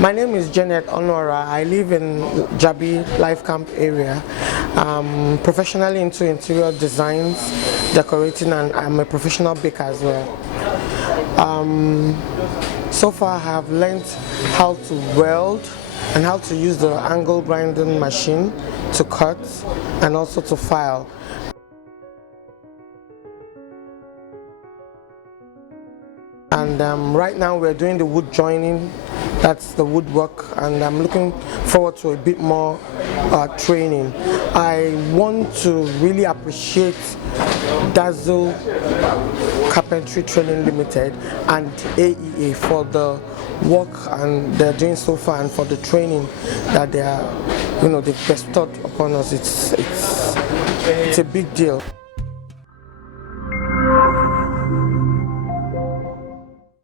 My name is Janet Onuoraah. I live in Jabi Life Camp area. I'm professionally into interior designs, decorating, and I'm a professional baker as well. So far I have learned how to weld and how to use the angle grinding machine to cut and also to file. And right now we're doing the wood joining, that's the woodwork, and I'm looking forward to a bit more training. I want to really appreciate Dazzle Carpentry Training Limited and AEA for the work and they're doing so far, and for the training that they've bestowed upon us. It's a big deal.